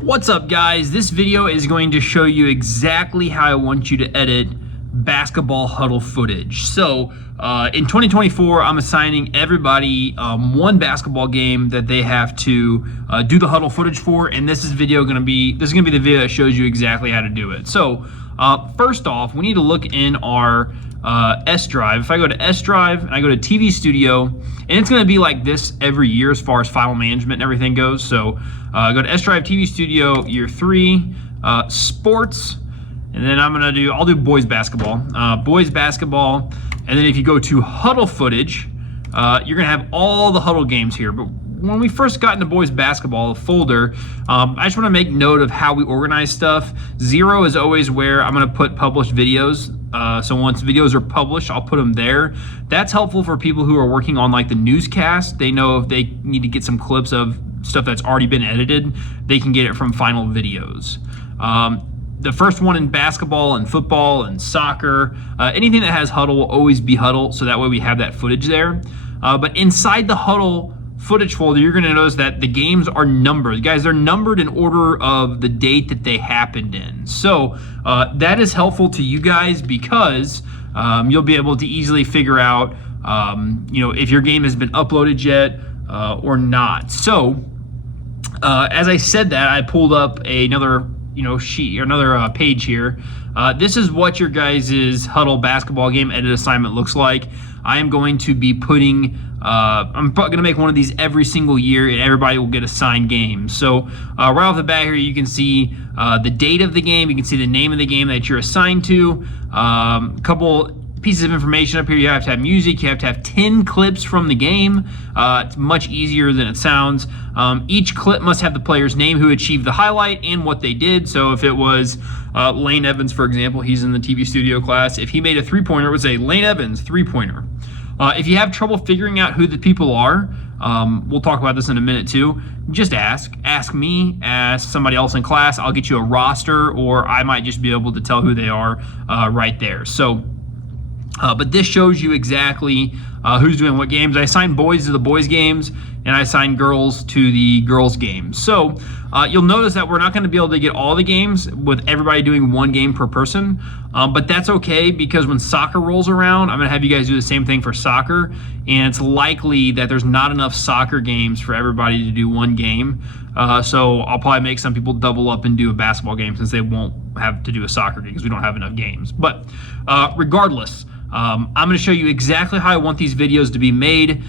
What's up, guys? This video is going to show you exactly how I want you to edit basketball huddle footage. So in 2024, I'm assigning everybody one basketball game that they have to do the huddle footage for, and this is gonna be the video that shows you exactly how to do it. So first off, we need to look in our S drive. If I go to S drive and I go to TV Studio, and it's going to be like this every year as far as file management and everything goes. So go to S drive, TV Studio, year 3, sports, and then I'll do boys basketball, and then if you go to huddle footage, you're going to have all the huddle games here. But when we first got into boys basketball folder, I just want to make note of how we organize stuff. 0 is always where I'm going to put published videos. So once videos are published, I'll put them there. That's helpful for people who are working on like the newscast. They know if they need to get some clips of stuff that's already been edited, they can get it from final videos. The first one in basketball and football and soccer, anything that has huddle will always be huddle, so that way we have that footage there. But inside the huddle footage folder, you're going to notice that the games are numbered. Guys, they're numbered in order of the date that they happened in. So that is helpful to you guys because you'll be able to easily figure out if your game has been uploaded yet or not. So as I said that, I pulled up another sheet or another page here. This is what your guys' huddle basketball game edit assignment looks like. I am going to be putting I'm going to make one of these every single year, and everybody will get assigned games. So right off the bat here, you can see the date of the game. You can see the name of the game that you're assigned to. A couple pieces of information up here. You have to have music. You have to have 10 clips from the game. It's much easier than it sounds. Each clip must have the player's name, who achieved the highlight, and what they did. So if it was Lane Evans, for example, he's in the TV Studio class. If he made a three-pointer, it would say Lane Evans, three-pointer. If you have trouble figuring out who the people are, we'll talk about this in a minute too. Just ask me, ask somebody else in class. I'll get you a roster, or I might just be able to tell who they are right there. So, but this shows you exactly who's doing what games. I assign boys to the boys games, and I assign girls to the girls games. So you'll notice that we're not going to be able to get all the games with everybody doing one game per person, but that's okay, because when soccer rolls around, I'm going to have you guys do the same thing for soccer, and it's likely that there's not enough soccer games for everybody to do one game. So I'll probably make some people double up and do a basketball game, since they won't have to do a soccer game because we don't have enough games. But regardless, I'm going to show you exactly how I want these videos to be made.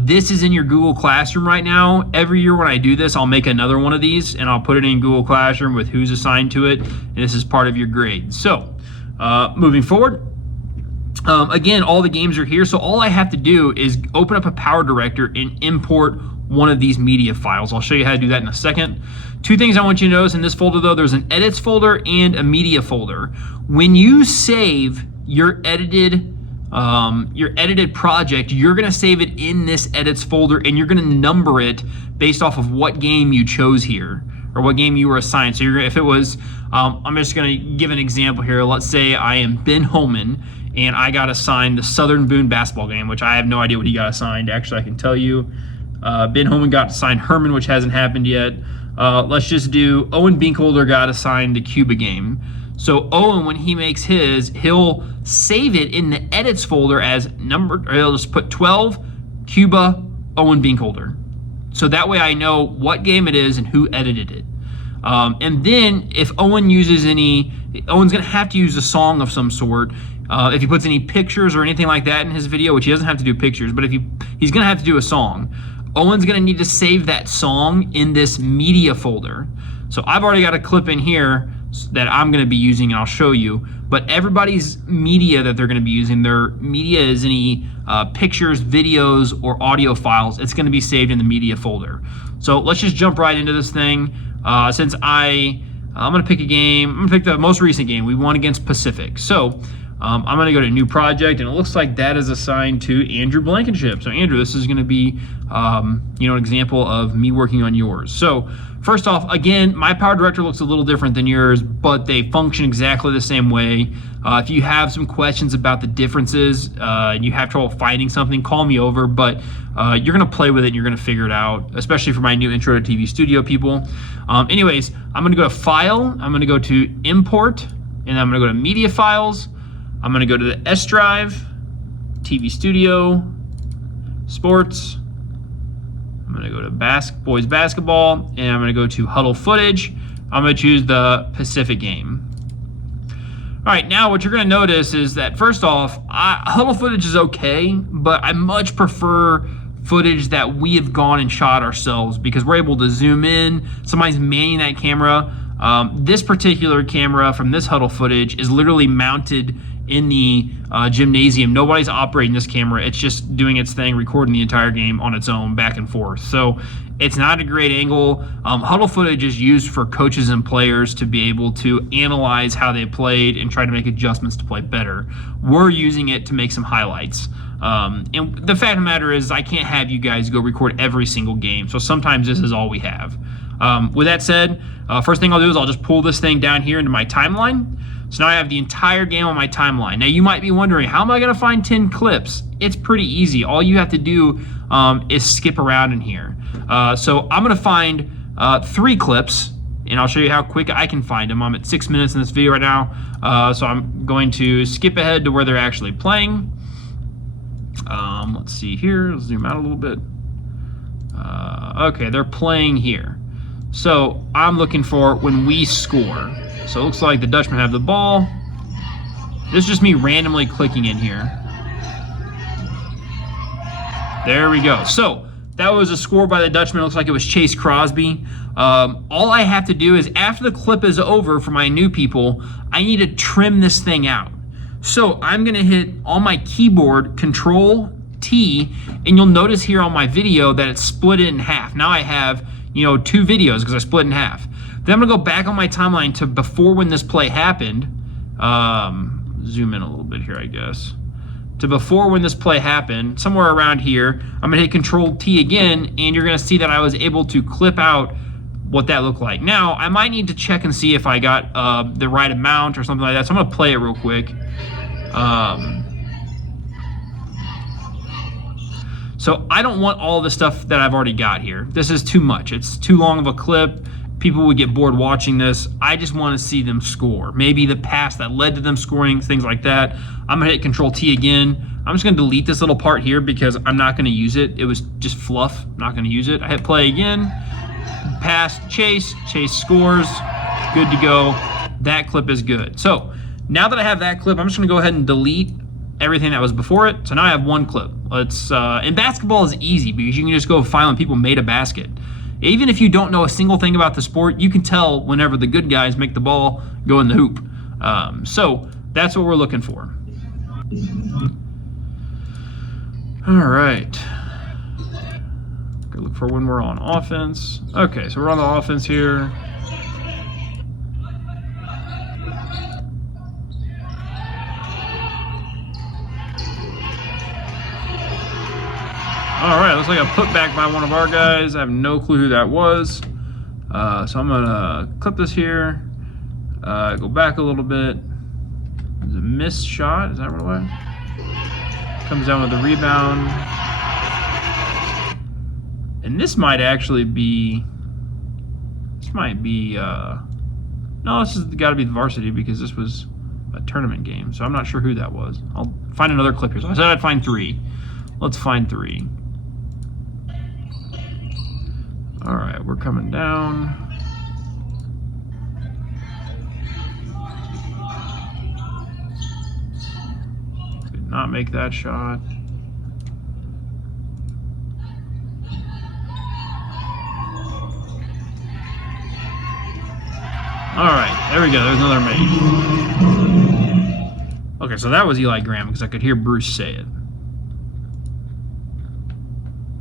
This is in your Google Classroom right now. Every year when I do this, I'll make another one of these, and I'll put it in Google Classroom with who's assigned to it, and this is part of your grade. So moving forward, again, all the games are here, so all I have to do is open up a Power Director and import one of these media files. I'll show you how to do that in a second. Two things I want you to notice in this folder, though. There's an edits folder and a media folder. When you save your edited project, you're going to save it in this edits folder, and you're going to number it based off of what game you chose here, or what game you were assigned. So if it was, I'm just going to give an example here. Let's say I am Ben Holman, and I got assigned the Southern Boone basketball game, which I have no idea what he got assigned. Actually, I can tell you. Ben Holman got assigned Herman, which hasn't happened yet. Let's just do Owen Binkholder got assigned the Cuba game. So Owen, when he makes his, he'll save it in the edits folder as numbered, or he'll just put 12 Cuba Owen Binkholder. So that way I know what game it is and who edited it. And then if Owen uses Owen's gonna have to use a song of some sort. If he puts any pictures or anything like that in his video, which he doesn't have to do pictures, but if he's gonna have to do a song, Owen's gonna need to save that song in this media folder. So I've already got a clip in here that I'm going to be using, and I'll show you. But everybody's media that they're going to be using, their media is any pictures, videos, or audio files. It's going to be saved in the media folder. So let's just jump right into this thing. Since I'm going to pick a game, I'm going to pick the most recent game. We won against Pacific. So I'm going to go to new project, and it looks like that is assigned to Andrew Blankenship. So Andrew, this is going to be, an example of me working on yours. So first off, again, my Power Director looks a little different than yours, but they function exactly the same way. If you have some questions about the differences and you have trouble finding something, call me over, but you're going to play with it and you're going to figure it out, especially for my new Intro to TV Studio people. Anyways, I'm going to go to File, I'm going to go to Import, and I'm going to go to Media Files. I'm going to go to the S drive, TV Studio, Sports. I'm going to go to boys basketball, and I'm going to go to HUDL footage. I'm going to choose the Pacific game. All right, now what you're going to notice is that first off, HUDL footage is okay, but I much prefer footage that we have gone and shot ourselves because we're able to zoom in. Somebody's manning that camera. This particular camera from this HUDL footage is literally mounted in the gymnasium. Nobody's operating this camera. It's just doing its thing, recording the entire game on its own back and forth. So it's not a great angle. HUDL footage is used for coaches and players to be able to analyze how they played and try to make adjustments to play better. We're using it to make some highlights. And the fact of the matter is I can't have you guys go record every single game. So sometimes this is all we have. With that said, first thing I'll do is I'll just pull this thing down here into my timeline. So now I have the entire game on my timeline. Now you might be wondering, how am I going to find 10 clips? It's pretty easy. All you have to do is skip around in here. So I'm going to find 3 clips, and I'll show you how quick I can find them. I'm at 6 minutes in this video right now. So I'm going to skip ahead to where they're actually playing. Let's see here. Let's zoom out a little bit. Okay, they're playing here. So I'm looking for when we score. So it looks like the Dutchmen have the ball. This is just me randomly clicking in here. There we go. So that was a score by the Dutchman. It looks like it was Chase Crosby. All I have to do is after the clip is over for my new people, I need to trim this thing out. So I'm going to hit on my keyboard Control T, and you'll notice here on my video that it's split in half. Now I have, 2 videos because I split in half. Then I'm going to go back on my timeline to before when this play happened. Zoom in a little bit here, I guess. To before when this play happened, somewhere around here. I'm going to hit Control T again, and you're going to see that I was able to clip out what that looked like. Now, I might need to check and see if I got the right amount or something like that. So I'm going to play it real quick. So I don't want all the stuff that I've already got here. This is too much. It's too long of a clip. People would get bored watching this. I just want to see them score. Maybe the pass that led to them scoring, things like that. I'm going to hit Control T again. I'm just going to delete this little part here because I'm not going to use it. It was just fluff. I'm not going to use it. I hit play again. Pass, Chase. Chase scores. Good to go. That clip is good. So now that I have that clip, I'm just going to go ahead and delete everything that was before it. So now I have 1 clip. And basketball is easy because you can just go find when people made a basket. Even if you don't know a single thing about the sport, you can tell whenever the good guys make the ball go in the hoop. So that's what we're looking for. All right. Go look for when we're on offense. Okay, so we're on the offense here. All right, looks like a putback by one of our guys. I have no clue who that was. So I'm gonna clip this here, go back a little bit. It's a missed shot, is that what it was? Comes down with the rebound. And this might actually be, no, this has gotta be the varsity because this was a tournament game. So I'm not sure who that was. I'll find another clip here. So I said I'd find 3. Let's find 3. All right, we're coming down. Did not make that shot. All right, there we go. There's another mate. Okay, so that was Eli Graham because I could hear Bruce say it.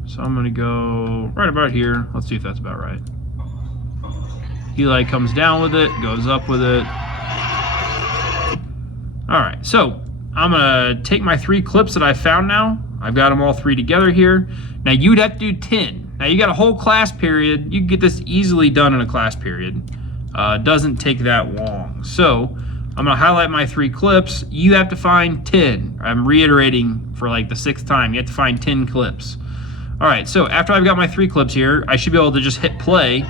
So I'm going to go right about here. Let's see if that's about right. Eli comes down with it, goes up with it. All right, so I'm gonna take my 3 clips that I found now. I've got them all 3 together here. Now you'd have to do 10. Now you got a whole class period. You can get this easily done in a class period. Doesn't take that long. So I'm gonna highlight my 3 clips. You have to find 10. I'm reiterating for like the 6th time. You have to find 10 clips. All right, so after I've got my 3 clips here, I should be able to just hit play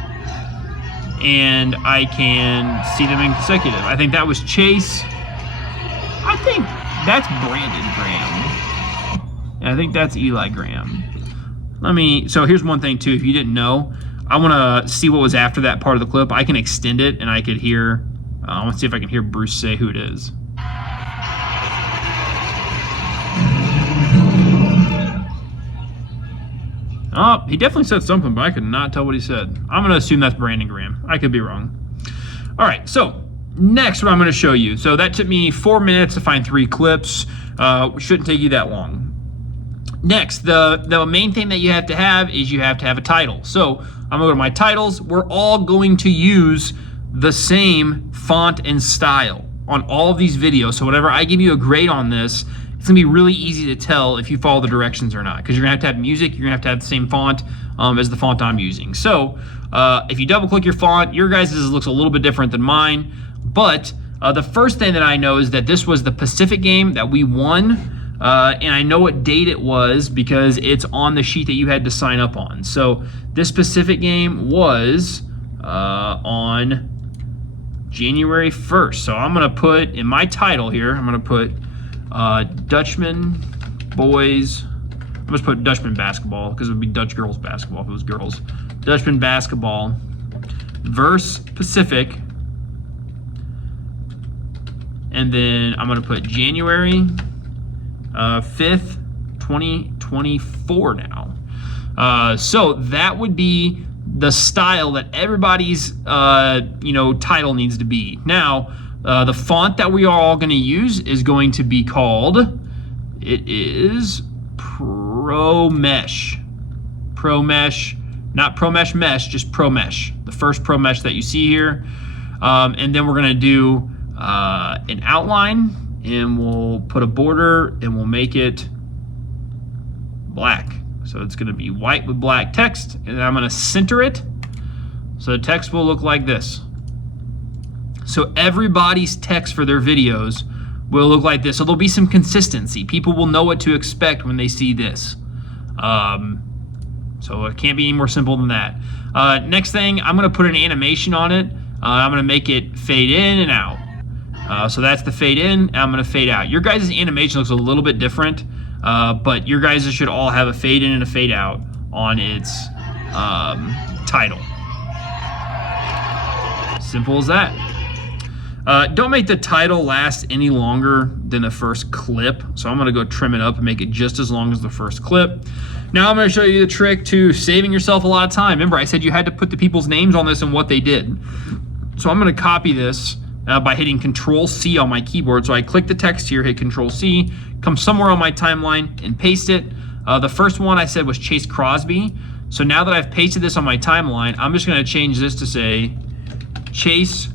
and I can see them in consecutive. I think that was Chase. I think that's Brandon Graham. And I think that's Eli Graham. So here's one thing too, if you didn't know, I wanna see what was after that part of the clip. I can extend it and I could hear, I wanna see if I can hear Bruce say who it is. Oh, he definitely said something, but I could not tell what he said. I'm gonna assume that's Brandon Graham. I could be wrong. All right, so next what I'm gonna show you. So that took me 4 minutes to find 3 clips. Shouldn't take you that long. Next, the main thing that you have to have is you have to have a title. So I'm gonna go to my titles. We're all going to use the same font and style on all of these videos. So whenever I give you a grade on this, it's gonna be really easy to tell if you follow the directions or not, because you're gonna have music, you're gonna have the same font as the font I'm using. So if you double click your font, your guys' looks a little bit different than mine, but the first thing that I know is that this was the Pacific game that we won, and I know what date it was because it's on the sheet that you had to sign up on. So this Pacific game was on January 1st. So I'm gonna put in my title here, I'm gonna put Dutchman boys. I'm just put Dutchman basketball because it would be Dutch girls basketball if it was girls. Dutchman basketball versus Pacific. And then I'm going to put January 5th, 2024 now. So that would be the style that everybody's title needs to be. Now, the font that we are all going to use is going to be called, it is Pro Mesh. Pro Mesh, not Pro Mesh Mesh, just Pro Mesh. The first Pro Mesh that you see here. And then we're going to do an outline, and we'll put a border, and we'll make it black. So it's going to be white with black text, and then I'm going to center it. So the text will look like this. So everybody's text for their videos will look like this. So there'll be some consistency. People will know what to expect when they see this. So it can't be any more simple than that. Next thing, I'm gonna put an animation on it. I'm gonna make it fade in and out. So that's the fade in, and I'm gonna fade out. Your guys' animation looks a little bit different, but your guys should all have a fade in and a fade out on its title. Simple as that. Don't make the title last any longer than the first clip. So I'm gonna go trim it up and make it just as long as the first clip. Now I'm gonna show you the trick to saving yourself a lot of time. Remember, I said you had to put the people's names on this and what they did. So I'm gonna copy this by hitting Control-C on my keyboard. So I click the text here, hit Control-C, come somewhere on my timeline and paste it. The first one I said was Chase Crosby. So now that I've pasted this on my timeline, I'm just gonna change this to say Chase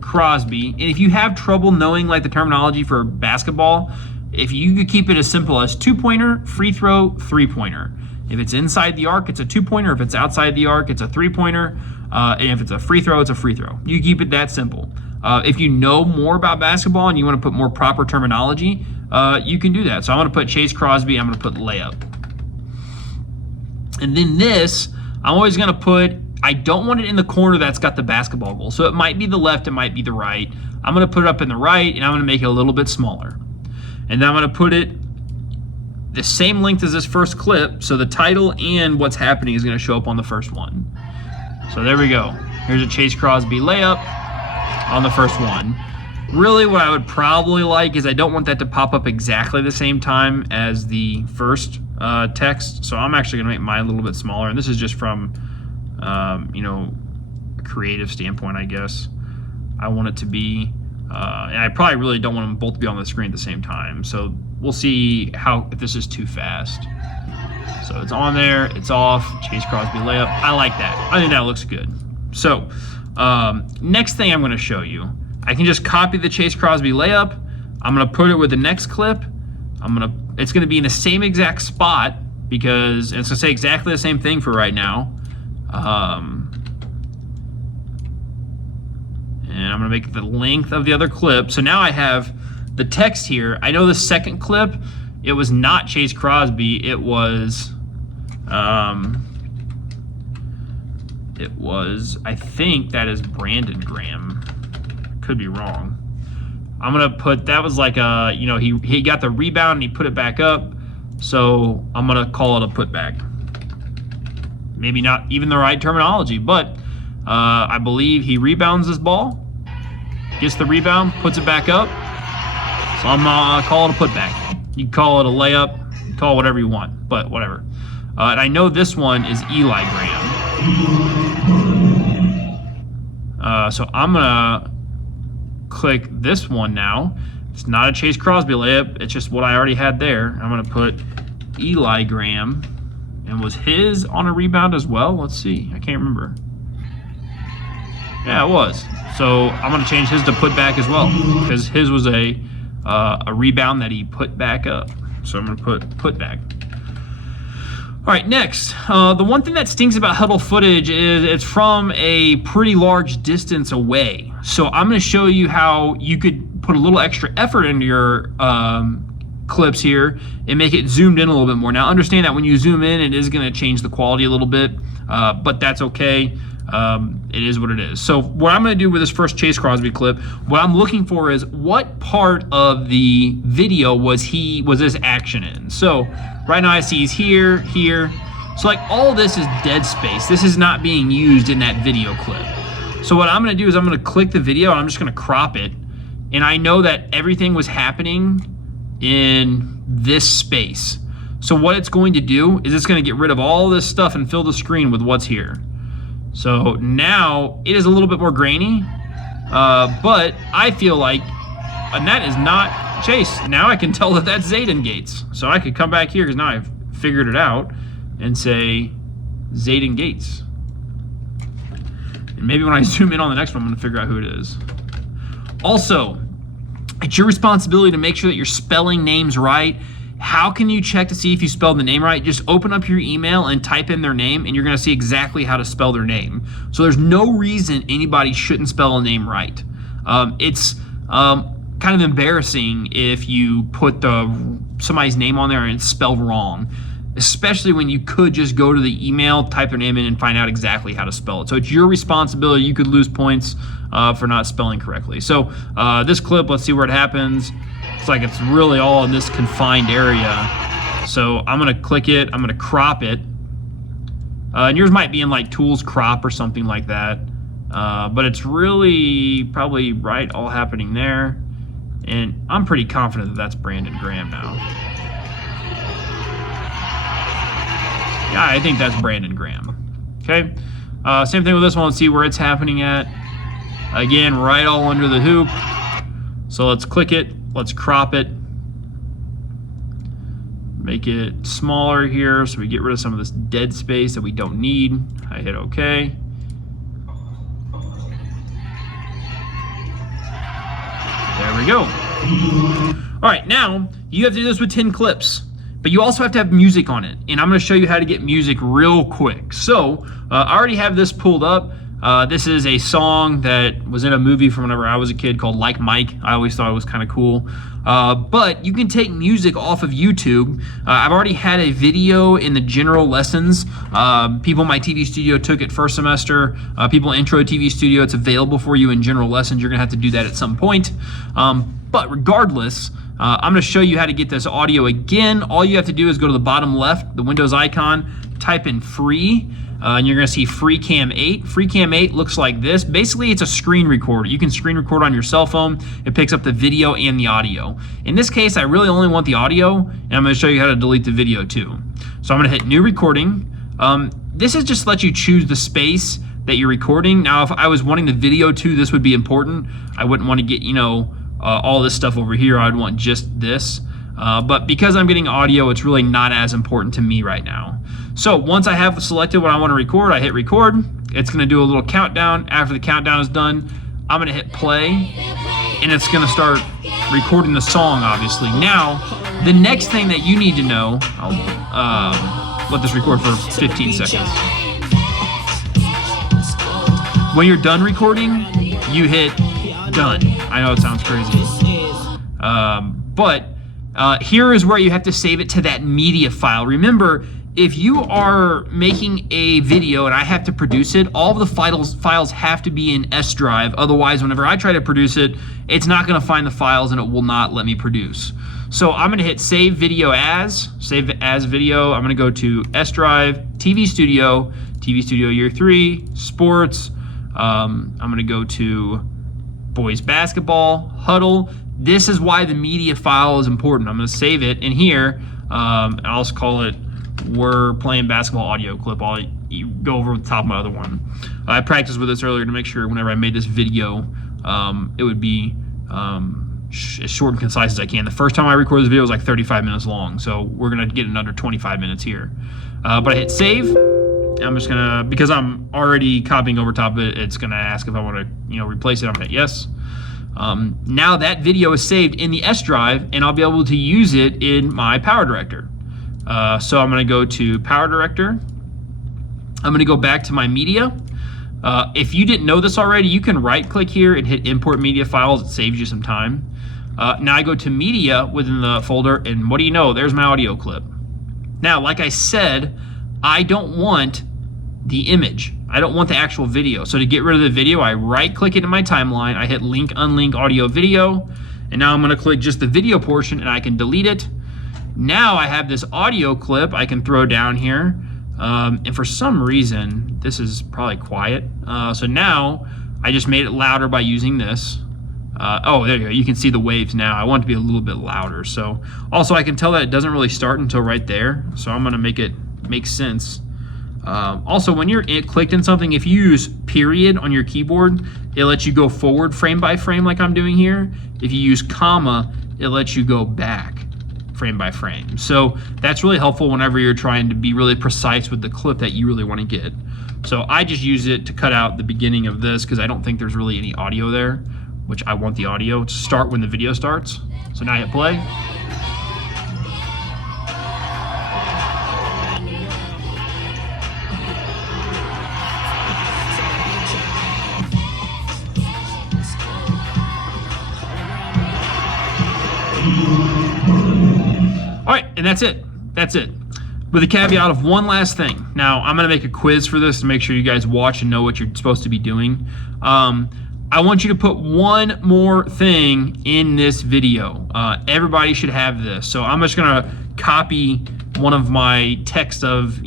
Crosby. And if you have trouble knowing like the terminology for basketball, if you could keep it as simple as 2-pointer, free throw, 3-pointer. If it's inside the arc, it's a 2-pointer. If it's outside the arc, it's a 3-pointer. And if it's a free throw, it's a free throw. You keep it that simple. If you know more about basketball and you want to put more proper terminology, you can do that. So I'm going to put Chase Crosby. I'm going to put layup. And then this, I'm always going to put, I don't want it in the corner that's got the basketball goal. So it might be the left, it might be the right. I'm gonna put it up in the right, and I'm gonna make it a little bit smaller. And then I'm gonna put it the same length as this first clip, so the title and what's happening is gonna show up on the first one. So there we go. Here's a Chase Crosby layup on the first one. Really what I would probably like is I don't want that to pop up exactly the same time as the first text. So I'm actually gonna make mine a little bit smaller, and this is just from a creative standpoint, I guess. I want it to be, and I probably really don't want them both to be on the screen at the same time. So we'll see if this is too fast. So it's on there, it's off, Chase Crosby layup. I like that. I think that looks good. So next thing I'm gonna show you, I can just copy the Chase Crosby layup. I'm gonna put it with the next clip. It's gonna be in the same exact spot because it's gonna say exactly the same thing for right now. And I'm gonna make the length of the other clip. So now I have the text here. I know the second clip, it was not Chase Crosby. It was, I think that is Brandon Graham. Could be wrong. I'm gonna put, that was like a, you know, he got the rebound and he put it back up. So I'm gonna call it a putback. Maybe not even the right terminology, but I believe he rebounds this ball, gets the rebound, puts it back up. So I'm gonna call it a putback. You can call it a layup, you can call it whatever you want, but whatever. And I know this one is Eli Graham. So I'm gonna click this one now. It's not a Chase Crosby layup, it's just what I already had there. I'm gonna put Eli Graham. And was his on a rebound as well? Let's see, I can't remember. Yeah, it was. So I'm gonna change his to put back as well because his was a rebound that he put back up. So I'm gonna put back. All right, next, the one thing that stinks about HUDL footage is it's from a pretty large distance away. So I'm gonna show you how you could put a little extra effort into your clips here and make it zoomed in a little bit more. Now understand that when you zoom in, it is gonna change the quality a little bit, but that's okay. It is what it is. So what I'm going to do with this first Chase Crosby clip, what I'm looking for is what part of the video was this action in. So right now I see he's here. So like all this is dead space. This is not being used in that video clip. So what I'm going to do is I'm going to click the video and I'm just going to crop it. And I know that everything was happening in this space. So what it's going to do is it's going to get rid of all this stuff and fill the screen with what's here. So now it is a little bit more grainy, but I feel like, and that is not Chase. Now I can tell that that's Zayden Gates. So I could come back here because now I've figured it out and say Zayden Gates. And maybe when I zoom in on the next one, I'm gonna figure out who it is. Also, it's your responsibility to make sure that you're spelling names right. How can you check to see if you spelled the name right? Just open up your email and type in their name and you're gonna see exactly how to spell their name. So there's no reason anybody shouldn't spell a name right. It's kind of embarrassing if you put somebody's name on there and it's spelled wrong, especially when you could just go to the email, type their name in and find out exactly how to spell it. So it's your responsibility. You could lose points for not spelling correctly. So this clip, let's see where it happens. It's like it's really all in this confined area. So I'm gonna click it, I'm gonna crop it. And yours might be in like tools crop or something like that. But it's really probably right all happening there. And I'm pretty confident that that's Brandon Graham now. Yeah, I think that's Brandon Graham. Okay, same thing with this one. Let's see where it's happening at. Again, right all under the hoop. So let's click it. Let's crop it, make it smaller here so we get rid of some of this dead space that we don't need. I hit OK. There we go. All right, now you have to do this with 10 clips, but you also have to have music on it. And I'm gonna show you how to get music real quick. So I already have this pulled up. This is a song that was in a movie from whenever I was a kid called Like Mike. I always thought it was kind of cool. But you can take music off of YouTube. I've already had a video in the general lessons. People in my TV studio took it first semester. People in Intro TV Studio, it's available for you in general lessons. You're gonna have to do that at some point. But regardless, I'm gonna show you how to get this audio again. All you have to do is go to the bottom left, the Windows icon, type in free, and you're gonna see FreeCam 8. FreeCam 8 looks like this. Basically, it's a screen recorder. You can screen record on your cell phone. It picks up the video and the audio. In this case, I really only want the audio, and I'm gonna show you how to delete the video too. So I'm gonna hit new recording. This is just let you choose the space that you're recording. Now, if I was wanting the video too, this would be important. I wouldn't want to get, all this stuff over here. I'd want just this. But because I'm getting audio, it's really not as important to me right now. So once I have selected what I want to record, I hit record. It's gonna do a little countdown. After the countdown is done, I'm gonna hit play. and it's gonna start recording the song, obviously. Now, the next thing that you need to know, I'll let this record for 15 seconds. When you're done recording, you hit done. I know it sounds crazy. But here is where you have to save it to that media file. Remember, if you are making a video and I have to produce it, all of the files have to be in S drive. Otherwise, whenever I try to produce it, it's not gonna find the files and it will not let me produce. So I'm gonna hit save video as, save as video. I'm gonna go to S drive, TV Studio Year 3, sports. I'm gonna go to boys basketball, HUDL. This is why the media file is important. I'm gonna save it in here. I'll just call it we're playing basketball audio clip. I'll go over the top of my other one. I practiced with this earlier to make sure whenever I made this video, it would be as short and concise as I can. The first time I recorded this video was like 35 minutes long, so we're gonna get in under 25 minutes here. But I hit save. I'm just gonna, because I'm already copying over top of it, it's gonna ask if I wanna replace it. I'm gonna hit yes. Now that video is saved in the S drive and I'll be able to use it in my Power Director. So I'm gonna go to Power Director. I'm gonna go back to my media. If you didn't know this already, you can right click here and hit import media files. It saves you some time. Now I go to media within the folder and what do you know, there's my audio clip. Now, like I said, I don't want the image. I don't want the actual video. So to get rid of the video, I right click it in my timeline. I hit link, unlink audio video. And now I'm gonna click just the video portion and I can delete it. Now I have this audio clip I can throw down here. And for some reason, this is probably quiet. So now I just made it louder by using this. Oh, there you go. You can see the waves now. I want it to be a little bit louder. So also I can tell that it doesn't really start until right there. So I'm gonna make it make sense. Also, when you're clicked in something, if you use period on your keyboard, it lets you go forward frame by frame like I'm doing here. If you use comma, it lets you go back frame by frame. So that's really helpful whenever you're trying to be really precise with the clip that you really want to get. So I just use it to cut out the beginning of this because I don't think there's really any audio there, which I want the audio to start when the video starts. So now I hit play. All right, and that's it. That's it. With a caveat of one last thing. Now, I'm gonna make a quiz for this to make sure you guys watch and know what you're supposed to be doing. I want you to put one more thing in this video. Everybody should have this. So I'm just gonna copy one of my text of,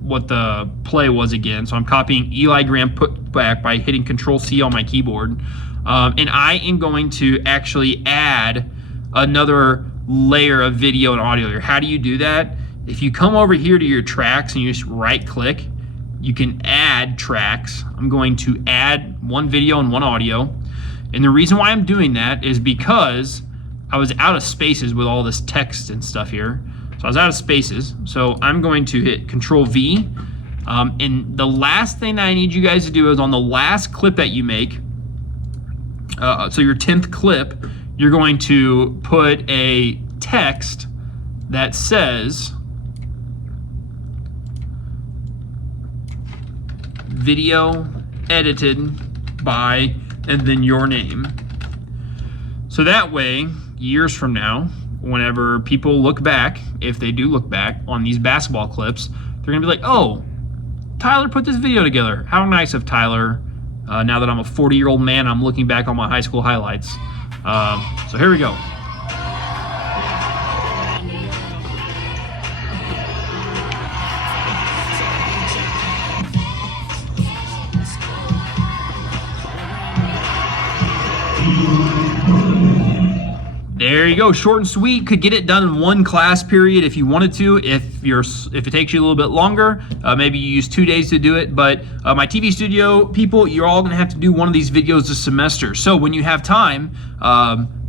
what the play was again. So I'm copying Eli Graham put back by hitting Control-C on my keyboard. And I am going to actually add another layer of video and audio here. How do you do that? If you come over here to your tracks and you just right click, you can add tracks. I'm going to add one video and one audio. And the reason why I'm doing that is because I was out of spaces with all this text and stuff here. So I was out of spaces. So I'm going to hit Control V. And the last thing that I need you guys to do is on the last clip that you make, so your 10th clip, you're going to put a text that says video edited by, and then your name. So that way, years from now, whenever people look back, if they do look back on these basketball clips, they're gonna be like, oh, Tyler put this video together. How nice of Tyler. Now that I'm a 40-year-old man, I'm looking back on my high school highlights. So here we go. There you go, short and sweet. Could get it done in one class period if you wanted to. If it takes you a little bit longer, maybe you use 2 days to do it. But my TV studio people, you're all gonna have to do one of these videos this semester. So when you have time,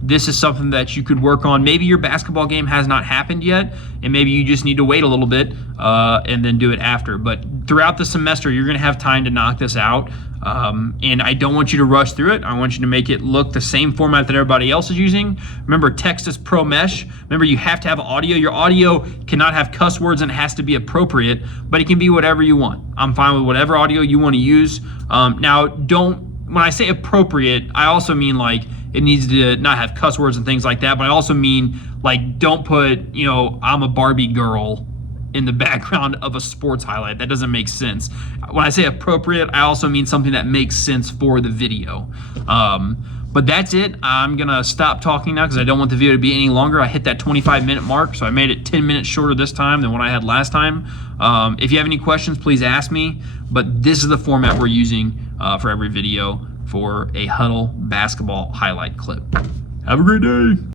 this is something that you could work on. Maybe your basketball game has not happened yet, and maybe you just need to wait a little bit and then do it after. But throughout the semester, you're going to have time to knock this out. And I don't want you to rush through it. I want you to make it look the same format that everybody else is using. Remember, text is pro mesh. Remember, you have to have audio. Your audio cannot have cuss words and it has to be appropriate, but it can be whatever you want. I'm fine with whatever audio you want to use. Now, when I say appropriate, I also mean like it needs to not have cuss words and things like that, but I also mean like don't put, I'm a Barbie girl in the background of a sports highlight. That doesn't make sense. When I say appropriate, I also mean something that makes sense for the video. But that's it. I'm gonna stop talking now because I don't want the video to be any longer. I hit that 25-minute mark, so I made it 10 minutes shorter this time than what I had last time. If you have any questions, please ask me. But this is the format we're using for every video for a HUDL basketball highlight clip. Have a great day.